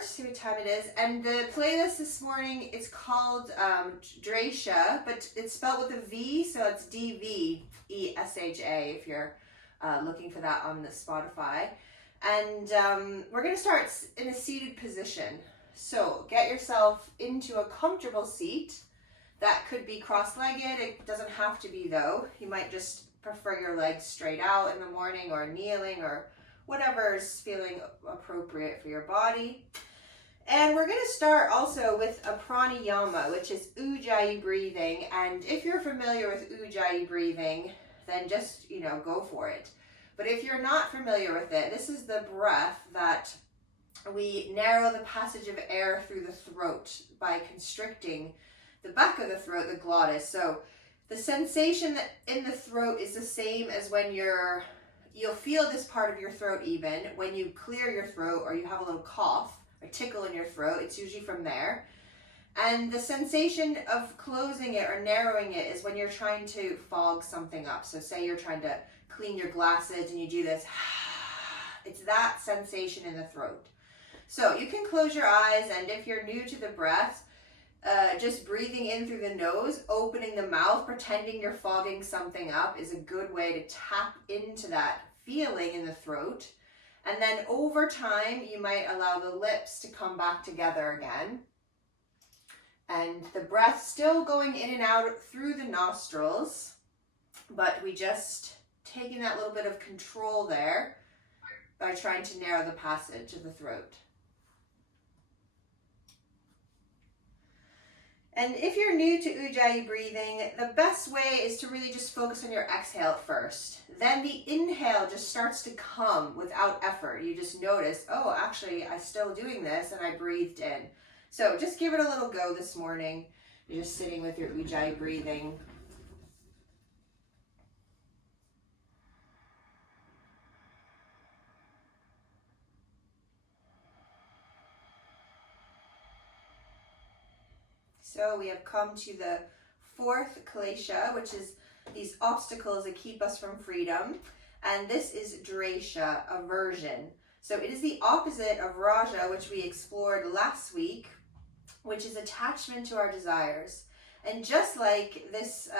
start, see what time it is. And the playlist this morning is called Dvesha, but it's spelled with a V, so it's Dvesha if you're looking for that on the Spotify. And we're going to start in a seated position. So get yourself into a comfortable seat. That could be cross-legged. It doesn't have to be, though. You might just prefer your legs straight out in the morning, or kneeling, or whatever is feeling appropriate for your body. And we're going to start also with a pranayama, which is ujjayi breathing. And if you're familiar with ujjayi breathing, then just, go for it. But if you're not familiar with it, this is the breath that we narrow the passage of air through the throat by constricting the back of the throat, the glottis. So the sensation that in the throat is the same as when you'll feel this part of your throat even when you clear your throat or you have a little cough or tickle in your throat. It's usually from there. And the sensation of closing it or narrowing it is when you're trying to fog something up. So say you're trying to clean your glasses and you do this, it's that sensation in the throat. So you can close your eyes, and if you're new to the breath, just breathing in through the nose, opening the mouth, pretending you're fogging something up is a good way to tap into that feeling in the throat. And then over time, you might allow the lips to come back together again. And the breath still going in and out through the nostrils, but we just taking that little bit of control there by trying to narrow the passage of the throat. And if you're new to ujjayi breathing, the best way is to really just focus on your exhale at first. Then the inhale just starts to come without effort. You just notice, oh, actually, I'm still doing this, and I breathed in. So just give it a little go this morning. You're just sitting with your ujjayi breathing. So we have come to the fourth Klesha, which is these obstacles that keep us from freedom. And this is Dvesha, aversion. So it is the opposite of Raja, which we explored last week, which is attachment to our desires. And just like this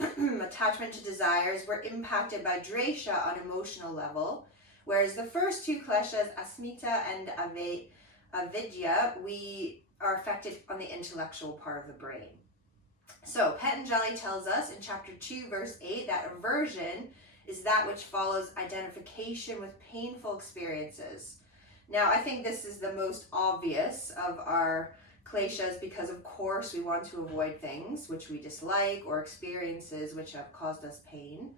attachment to desires, we're impacted by Dvesha on emotional level, whereas the first two Kleshas, Asmita and Avidya, we are affected on the intellectual part of the brain. So Patanjali tells us in chapter 2, verse 8, that aversion is that which follows identification with painful experiences. Now, I think this is the most obvious of our kleshas because, of course, we want to avoid things which we dislike or experiences which have caused us pain.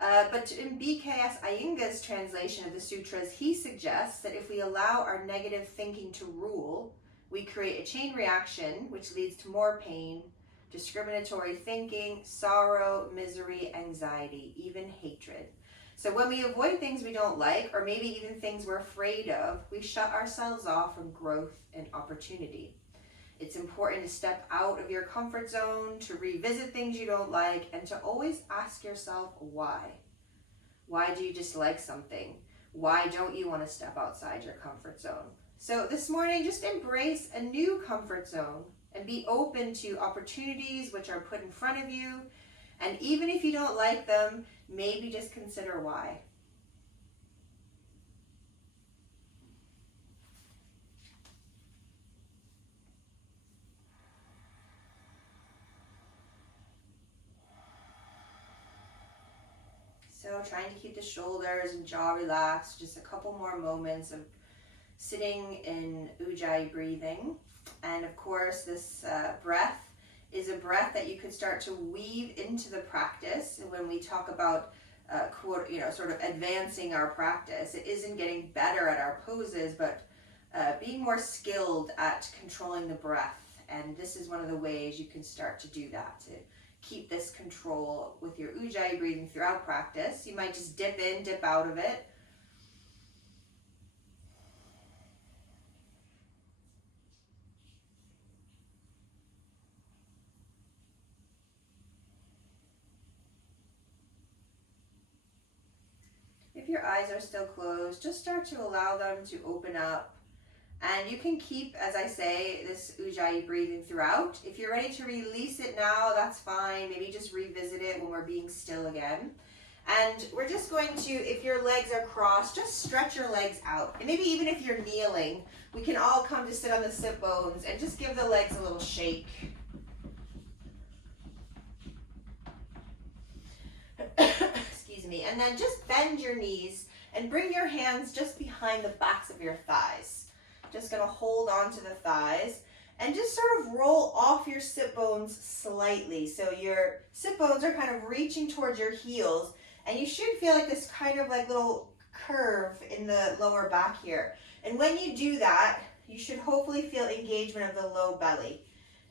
But in B.K.S. Iyengar's translation of the sutras, he suggests that if we allow our negative thinking to rule, we create a chain reaction which leads to more pain, discriminatory thinking, sorrow, misery, anxiety, even hatred. So when we avoid things we don't like, or maybe even things we're afraid of, we shut ourselves off from growth and opportunity. It's important to step out of your comfort zone, to revisit things you don't like, and to always ask yourself why. Why do you dislike something? Why don't you want to step outside your comfort zone? So this morning, just embrace a new comfort zone and be open to opportunities which are put in front of you. And even if you don't like them, maybe just consider why. So trying to keep the shoulders and jaw relaxed, just a couple more moments of sitting in ujjayi breathing. And of course, this breath is a breath that you could start to weave into the practice. And when we talk about sort of advancing our practice, it isn't getting better at our poses, but being more skilled at controlling the breath. And this is one of the ways you can start to do that, to keep this control with your ujjayi breathing throughout practice. You might just dip in, dip out of it. If your eyes are still closed, just start to allow them to open up. And you can keep, as I say, this Ujjayi breathing throughout. If you're ready to release it now, that's fine. Maybe just revisit it when we're being still again. And we're just going to, if your legs are crossed, just stretch your legs out. And maybe even if you're kneeling, we can all come to sit on the sit bones and just give the legs a little shake. Excuse me. And then just bend your knees and bring your hands just behind the backs of your thighs. Just going to hold on to the thighs and just sort of roll off your sit bones slightly. So your sit bones are kind of reaching towards your heels, and you should feel like this kind of like little curve in the lower back here. And when you do that, you should hopefully feel engagement of the low belly.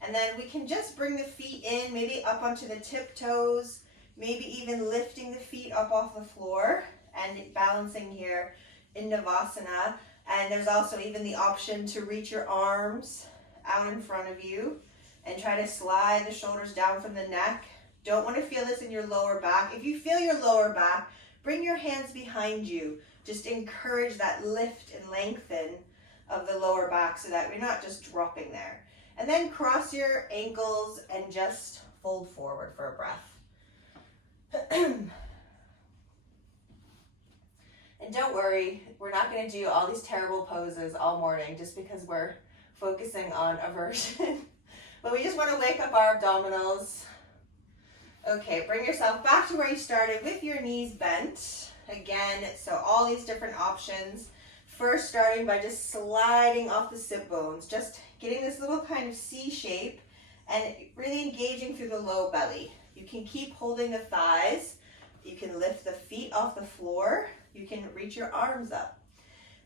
And then we can just bring the feet in, maybe up onto the tiptoes, maybe even lifting the feet up off the floor and balancing here in Dvesha. And there's also even the option to reach your arms out in front of you and try to slide the shoulders down from the neck. Don't want to feel this in your lower back. If you feel your lower back, bring your hands behind you. Just encourage that lift and lengthen of the lower back so that you're not just dropping there. And then cross your ankles and just fold forward for a breath. And don't worry, we're not going to do all these terrible poses all morning just because we're focusing on aversion. But we just want to wake up our abdominals. Okay, bring yourself back to where you started with your knees bent. Again, so all these different options. First, starting by just sliding off the sit bones, just getting this little kind of C shape and really engaging through the low belly. You can keep holding the thighs. You can lift the feet off the floor. You can reach your arms up.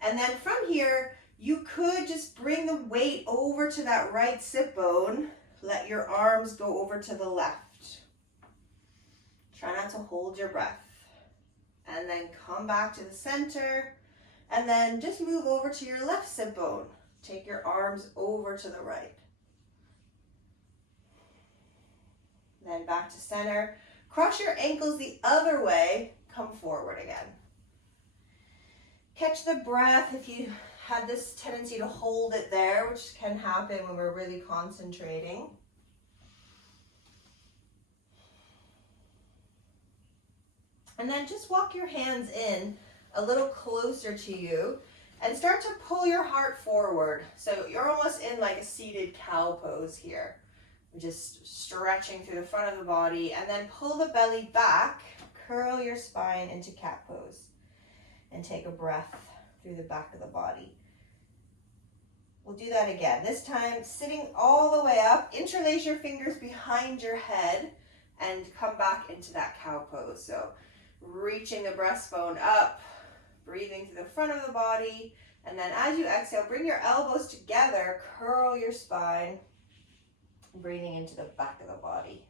And then from here, you could just bring the weight over to that right sit bone. Let your arms go over to the left. Try not to hold your breath. And then come back to the center. And then just move over to your left sit bone. Take your arms over to the right. Then back to center. Cross your ankles the other way. Come forward again. Catch the breath if you had this tendency to hold it there, which can happen when we're really concentrating. And then just walk your hands in a little closer to you and start to pull your heart forward. So you're almost in like a seated cow pose here. Just stretching through the front of the body, and then pull the belly back, curl your spine into cat pose. And take a breath through the back of the body. We'll do that again. This time, sitting all the way up, interlace your fingers behind your head and come back into that cow pose. So reaching the breastbone up, breathing through the front of the body, and then as you exhale, bring your elbows together, curl your spine, breathing into the back of the body.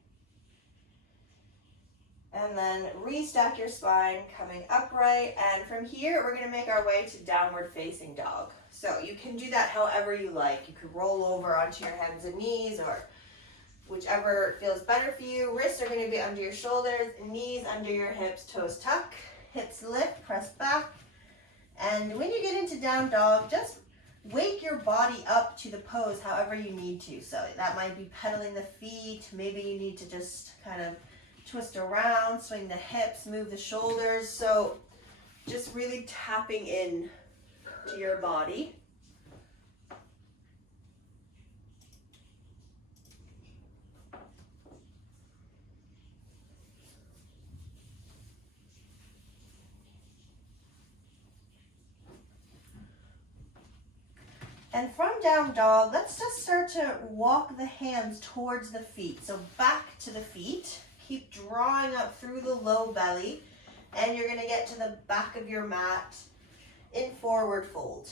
And then restack your spine, coming upright. And from here, we're going to make our way to downward facing dog. So you can do that however you like. You could roll over onto your hands and knees, or whichever feels better for you. Wrists are going to be under your shoulders, knees under your hips, toes tuck, hips lift, press back. And when you get into down dog, just wake your body up to the pose however you need to. So that might be pedaling the feet. Maybe you need to just kind of twist around, swing the hips, move the shoulders. So just really tapping in to your body. And from down dog, let's just start to walk the hands towards the feet. So back to the feet. Keep drawing up through the low belly, and you're going to get to the back of your mat in forward fold.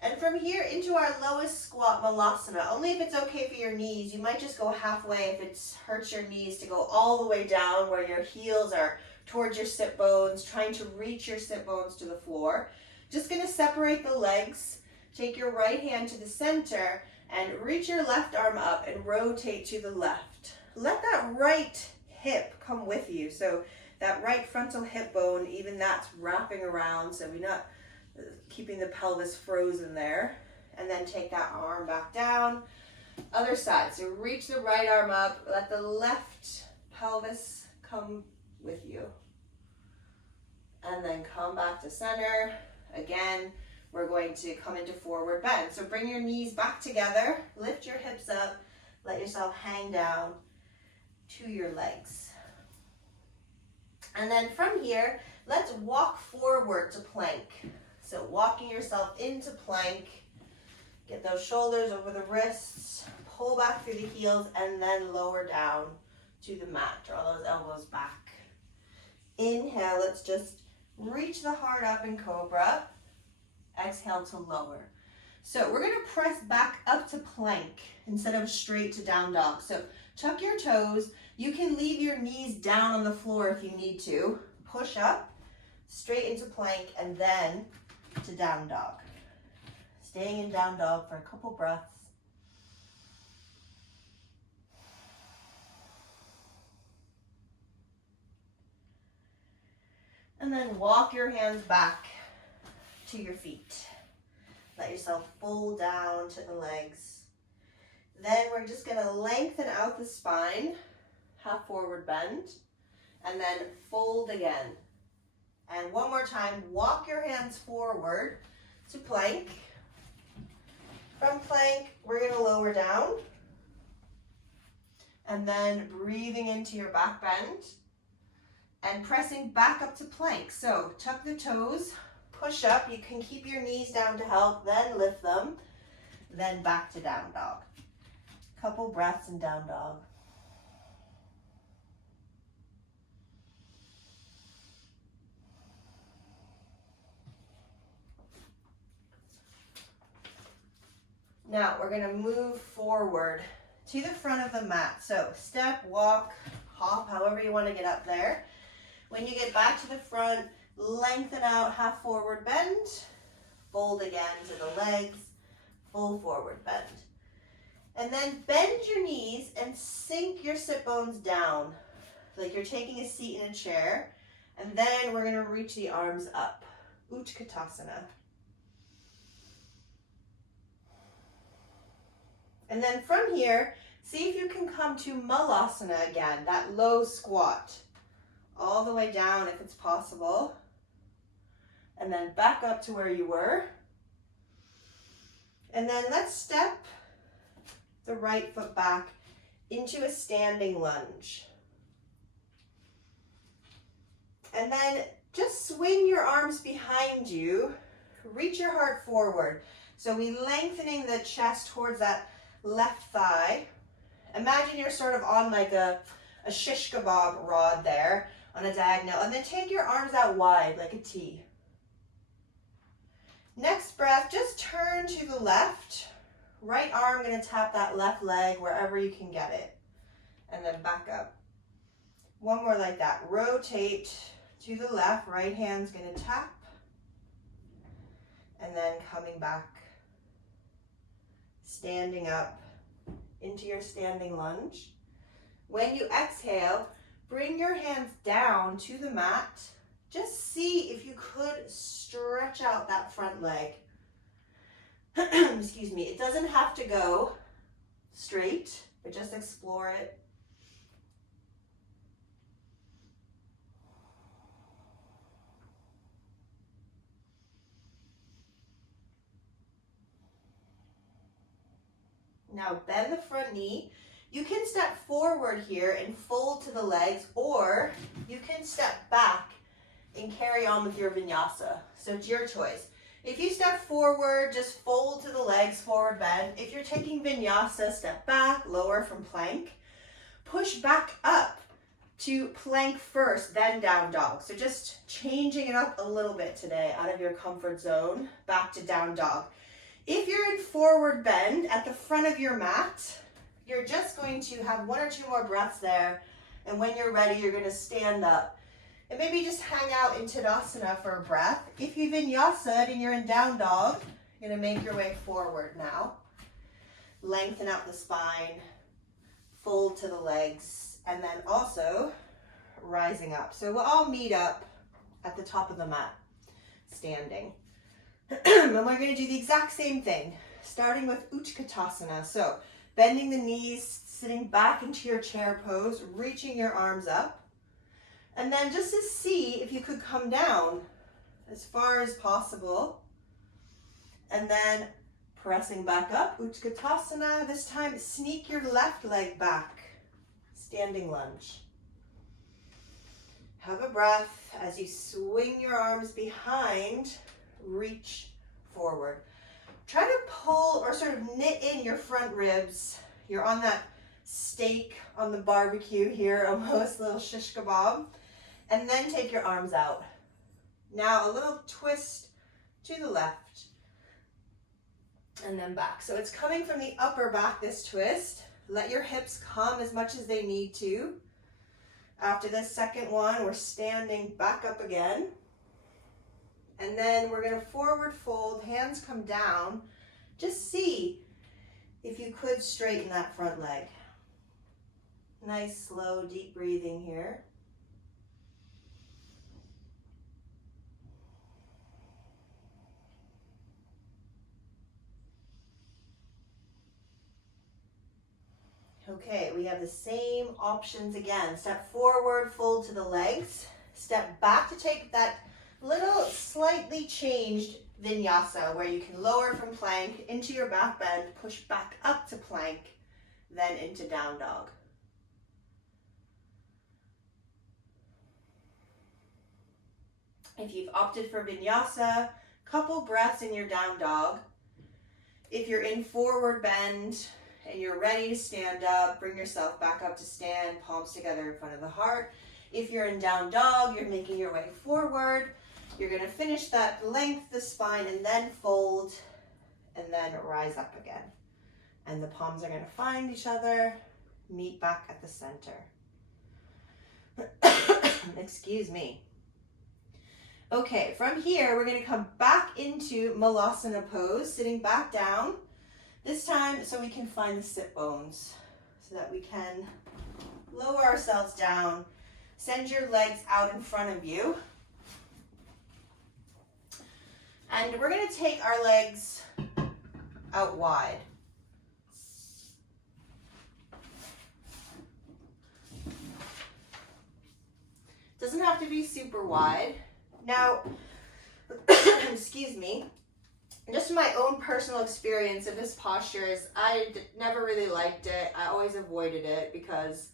And from here into our lowest squat Malasana, only if it's okay for your knees. You might just go halfway if it hurts your knees to go all the way down where your heels are towards your sit bones, trying to reach your sit bones to the floor. Just going to separate the legs. Take your right hand to the center and reach your left arm up and rotate to the left. Let that right hip come with you. So that right frontal hip bone, even that's wrapping around, so we're not keeping the pelvis frozen there. And then take that arm back down. Other side. So reach the right arm up. Let the left pelvis come with you. And then come back to center. Again, we're going to come into forward bend. So bring your knees back together. Lift your hips up. Let yourself hang down to your legs. And then from here, let's walk forward to plank. So walking yourself into plank. Get those shoulders over the wrists, pull back through the heels, and then lower down to the mat. Draw those elbows back. Inhale, let's just reach the heart up in cobra. Exhale to lower. So we're gonna press back up to plank instead of straight to down dog. So tuck your toes. You can leave your knees down on the floor if you need to. Push up, straight into plank, and then to down dog. Staying in down dog for a couple breaths. And then walk your hands back to your feet. Let yourself fold down to the legs. Then we're just going to lengthen out the spine, half forward bend, and then fold again. And one more time, walk your hands forward to plank. From plank, we're going to lower down. And then breathing into your back bend. And pressing back up to plank. So tuck the toes, push up. You can keep your knees down to help, then lift them. Then back to down dog. Couple breaths in down dog. Now we're going to move forward to the front of the mat. So step, walk, hop, however you want to get up there. When you get back to the front, lengthen out, half forward bend, fold again to the legs, full forward bend. And then bend your knees and sink your sit bones down, like you're taking a seat in a chair. And then we're going to reach the arms up, Utkatasana. And then from here, see if you can come to Malasana again, that low squat. All the way down if it's possible. And then back up to where you were. And then let's step the right foot back into a standing lunge. And then just swing your arms behind you. Reach your heart forward. So we lengthening the chest towards that left thigh. Imagine you're sort of on like a shish kebab rod there on a diagonal. And then take your arms out wide like a T. Next breath, just turn to the left. Right arm going to tap that left leg wherever you can get it. And then back up. One more like that. Rotate to the left. Right hand's going to tap. And then coming back. Standing up into your standing lunge. When you exhale, bring your hands down to the mat. Just see if you could stretch out that front leg. Excuse me. It doesn't have to go straight, but just explore it. Now bend the front knee. You can step forward here and fold to the legs, or you can step back and carry on with your vinyasa. So it's your choice. If you step forward, just fold to the legs, forward bend. If you're taking vinyasa, step back, lower from plank. Push back up to plank first, then down dog. So just changing it up a little bit today out of your comfort zone, back to down dog. If you're in forward bend at the front of your mat, you're just going to have one or two more breaths there. And when you're ready, you're going to stand up. And maybe just hang out in Tadasana for a breath. If you vinyasa'd and you're in down dog, you're going to make your way forward now. Lengthen out the spine, fold to the legs, and then also rising up. So we'll all meet up at the top of the mat, standing. And we're going to do the exact same thing, starting with Utkatasana. So bending the knees, sitting back into your chair pose, reaching your arms up. And then just to see if you could come down as far as possible. And then pressing back up, Utkatasana. This time, sneak your left leg back, standing lunge. Have a breath as you swing your arms behind, reach forward. Try to pull or sort of knit in your front ribs. You're on that steak on the barbecue here, almost a little shish kebab. And then take your arms out. Now a little twist to the left. And then back. So it's coming from the upper back, this twist. Let your hips come as much as they need to. After this second one, we're standing back up again. And then we're going to forward fold, hands come down. Just see if you could straighten that front leg. Nice, slow, deep breathing here. Okay, we have the same options again. Step forward, fold to the legs. Step back to take that little slightly changed vinyasa where you can lower from plank into your back bend, push back up to plank, then into down dog. If you've opted for vinyasa, couple breaths in your down dog. If you're in forward bend, and you're ready to stand up, bring yourself back up to stand, palms together in front of the heart. If you're in down dog, you're making your way forward. You're gonna finish that length of the spine and then fold and then rise up again. And the palms are gonna find each other, meet back at the center. Excuse me. Okay, from here, we're gonna come back into Malasana Pose, sitting back down. This time, so we can find the sit bones, so that we can lower ourselves down. Send your legs out in front of you. And we're going to take our legs out wide. Doesn't have to be super wide. Now, excuse me. Just my own personal experience of this posture is I never really liked it. I always avoided it because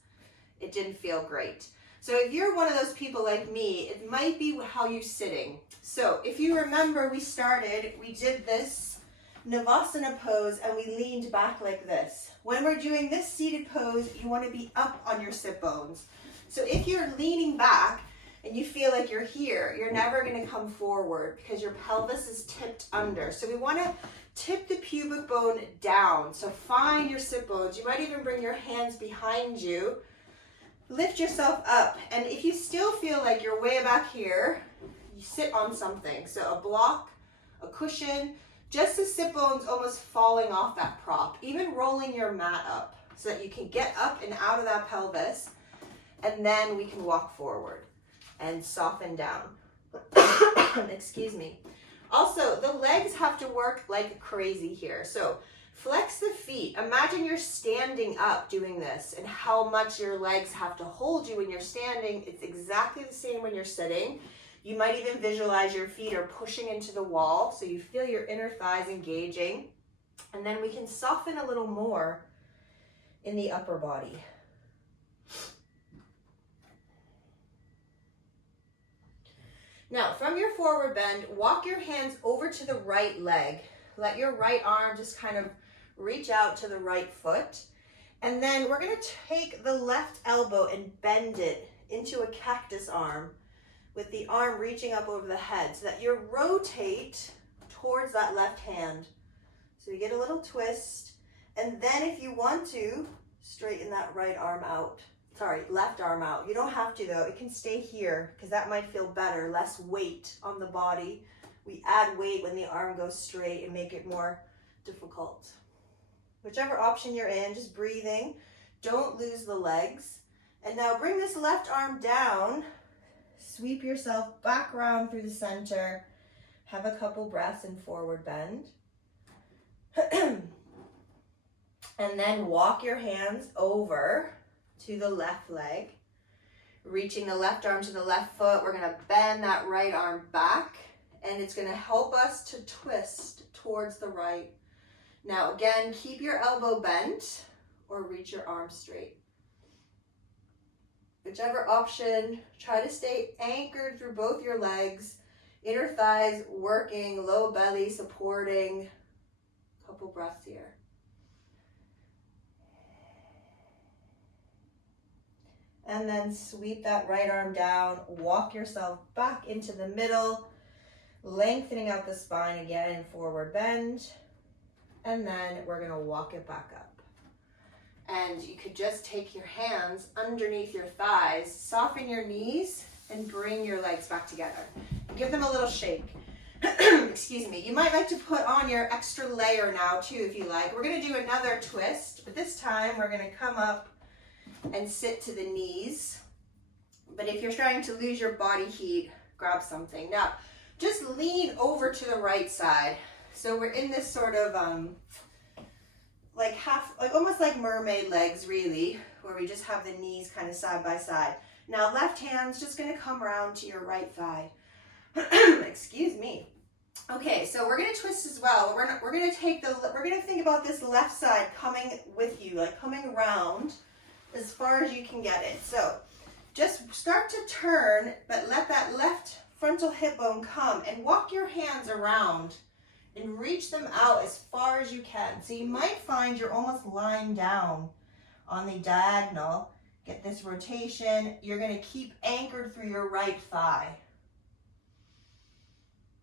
it didn't feel great. So if you're one of those people like me, it might be how you're sitting. So if you remember, we did this Shavasana pose and we leaned back like this. When we're doing this seated pose, you want to be up on your sit bones. So if you're leaning back, and you feel like you're here, you're never going to come forward because your pelvis is tipped under. So we want to tip the pubic bone down. So find your sit bones. You might even bring your hands behind you. Lift yourself up. And if you still feel like you're way back here, you sit on something. So a block, a cushion, just the sit bones almost falling off that prop. Even rolling your mat up so that you can get up and out of that pelvis. And then we can walk forward and soften down. Excuse me. Also, the legs have to work like crazy here. So flex the feet. Imagine you're standing up doing this and how much your legs have to hold you when you're standing. It's exactly the same when you're sitting. You might even visualize your feet are pushing into the wall so you feel your inner thighs engaging. And then we can soften a little more in the upper body. Now, from your forward bend, walk your hands over to the right leg. Let your right arm just kind of reach out to the right foot. And then we're going to take the left elbow and bend it into a cactus arm with the arm reaching up over the head so that you rotate towards that left hand. So you get a little twist. And then if you want to, straighten that right arm out. Sorry, left arm out. You don't have to though. It can stay here because that might feel better. Less weight on the body. We add weight when the arm goes straight and make it more difficult. Whichever option you're in, just breathing. Don't lose the legs. And now bring this left arm down. Sweep yourself back around through the center. Have a couple breaths in forward bend. And then walk your hands over to the left leg. Reaching the left arm to the left foot, we're gonna bend that right arm back, and it's gonna help us to twist towards the right. Now again, keep your elbow bent or reach your arm straight. Whichever option, try to stay anchored through both your legs, inner thighs working, low belly supporting. Couple breaths here. And then sweep that right arm down, walk yourself back into the middle, lengthening out the spine again in forward bend. And then we're gonna walk it back up. And you could just take your hands underneath your thighs, soften your knees, and bring your legs back together. Give them a little shake. Excuse me. You might like to put on your extra layer now too, if you like. We're gonna do another twist, but this time we're gonna come up and sit to the knees. But if you're starting to lose your body heat, grab something. Now, just lean over to the right side. So we're in this sort of like almost like mermaid legs really, where we just have the knees kind of side by side. Now left hand's just gonna come around to your right thigh. Excuse me. Okay, so we're gonna twist as well. We're gonna think about this left side coming with you, like coming around as far as you can get it. So just start to turn, but let that left frontal hip bone come and walk your hands around and reach them out as far as you can. So you might find you're almost lying down on the diagonal. Get this rotation. You're gonna keep anchored through your right thigh.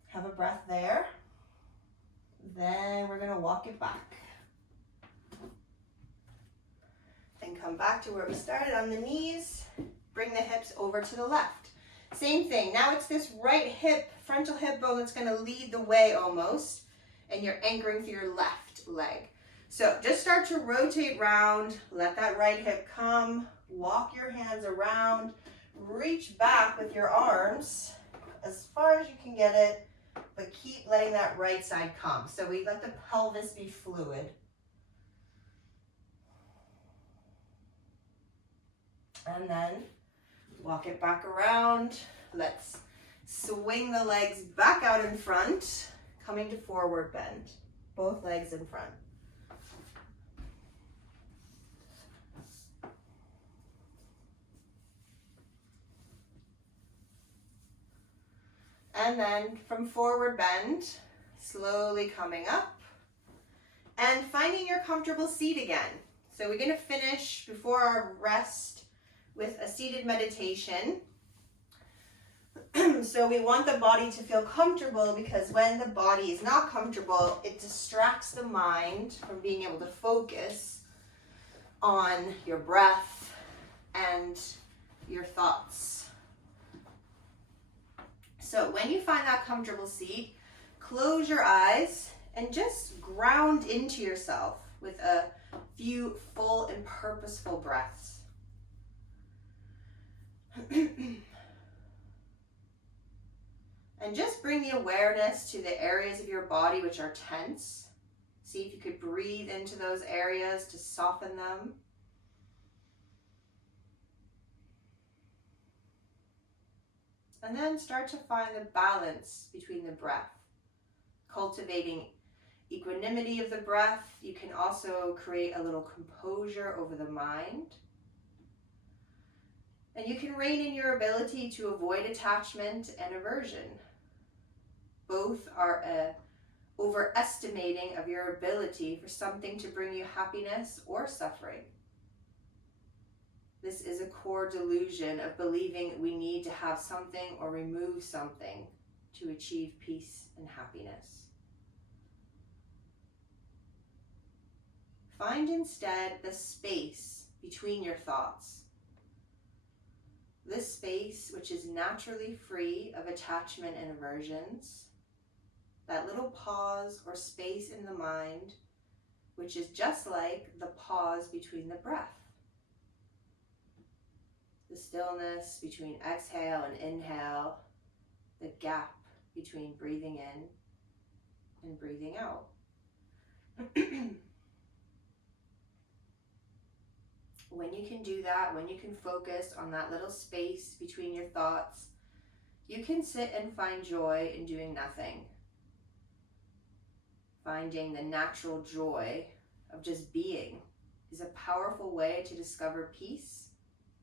Have a breath there. Then we're gonna walk it back. And come back to where we started on the knees. Bring the hips over to the left. Same thing. Now it's this right hip, frontal hip bone that's going to lead the way almost. And you're anchoring through your left leg. So just start to rotate round. Let that right hip come. Walk your hands around. Reach back with your arms as far as you can get it. But keep letting that right side come. So we let the pelvis be fluid. And then walk it back around. Let's swing the legs back out in front, coming to forward bend. Both legs in front. And then from forward bend, slowly coming up and finding your comfortable seat again. So we're gonna finish before our rest with a seated meditation. So we want the body to feel comfortable, because when the body is not comfortable, it distracts the mind from being able to focus on your breath and your thoughts. So when you find that comfortable seat, close your eyes and just ground into yourself with a few full and purposeful breaths. And just bring the awareness to the areas of your body which are tense. See if you could breathe into those areas to soften them. And then start to find the balance between the breath. Cultivating equanimity of the breath. You can also create a little composure over the mind. And you can rein in your ability to avoid attachment and aversion. Both are an overestimating of your ability for something to bring you happiness or suffering. This is a core delusion of believing we need to have something or remove something to achieve peace and happiness. Find instead the space between your thoughts. This space, which is naturally free of attachment and aversions, that little pause or space in the mind, which is just like the pause between the breath. The stillness between exhale and inhale, the gap between breathing in and breathing out. When you can do that, when you can focus on that little space between your thoughts, you can sit and find joy in doing nothing. Finding the natural joy of just being is a powerful way to discover peace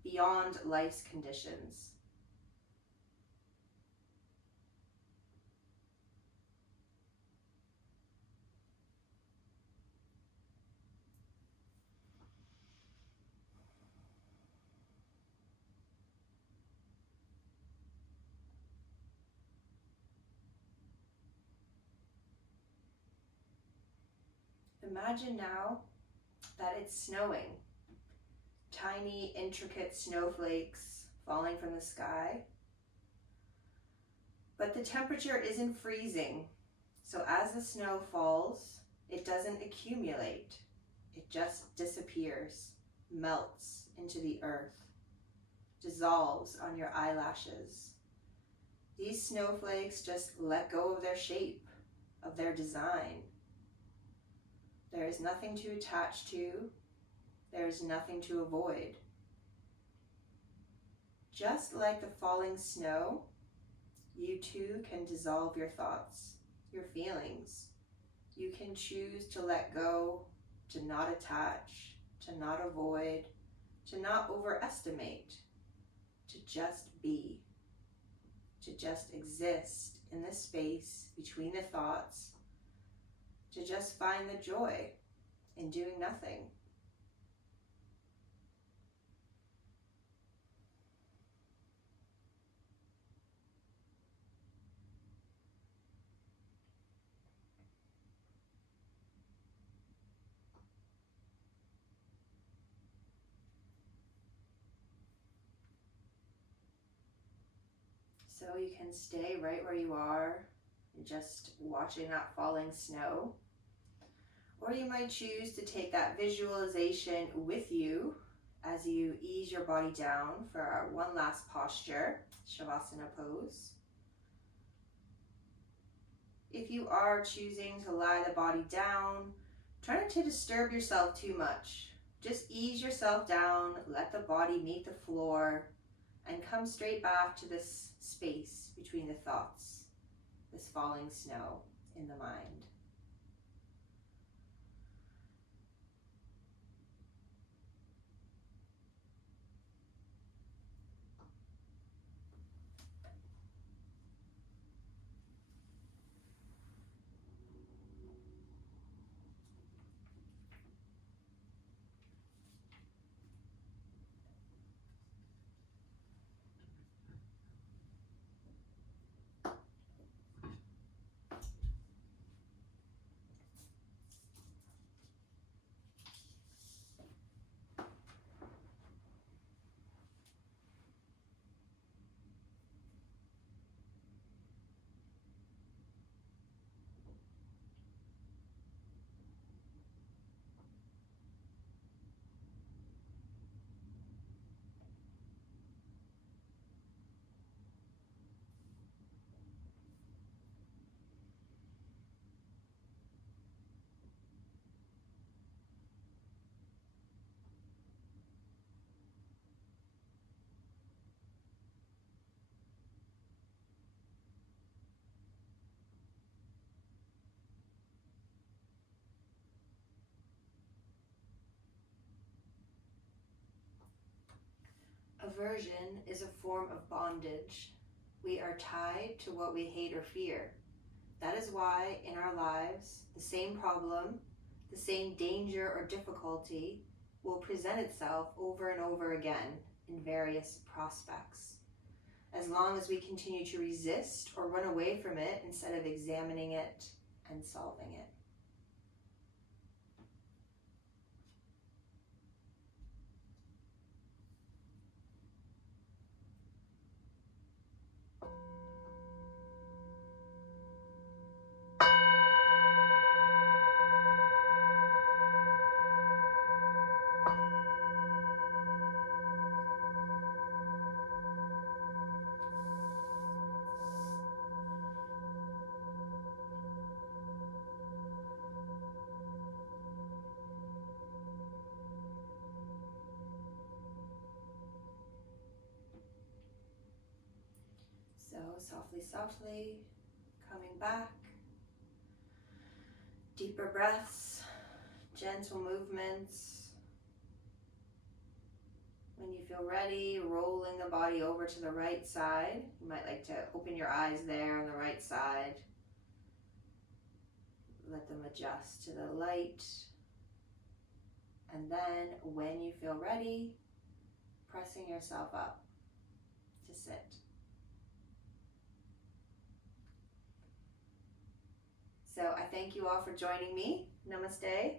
beyond life's conditions. Imagine now that it's snowing. Tiny, intricate snowflakes falling from the sky. But the temperature isn't freezing, so as the snow falls, it doesn't accumulate. It just disappears, melts into the earth, dissolves on your eyelashes. These snowflakes just let go of their shape, of their design. There is nothing to attach to. There is nothing to avoid. Just like the falling snow, you too can dissolve your thoughts, your feelings. You can choose to let go, to not attach, to not avoid, to not overestimate, to just be, to just exist in the space between the thoughts, to just find the joy in doing nothing. So you can stay right where you are, just watching that falling snow. Or you might choose to take that visualization with you as you ease your body down for our one last posture, Shavasana Pose. If you are choosing to lie the body down, try not to disturb yourself too much. Just ease yourself down, let the body meet the floor, and come straight back to this space between the thoughts, this falling snow in the mind. Aversion is a form of bondage. We are tied to what we hate or fear. That is why in our lives, the same problem, the same danger or difficulty will present itself over and over again in various prospects. As long as we continue to resist or run away from it instead of examining it and solving it. softly, softly, coming back. Deeper breaths, gentle movements. When you feel ready, rolling the body over to the right side. You might like to open your eyes there on the right side. Let them adjust to the light. And then when you feel ready, pressing yourself up to sit. So I thank you all for joining me. Namaste.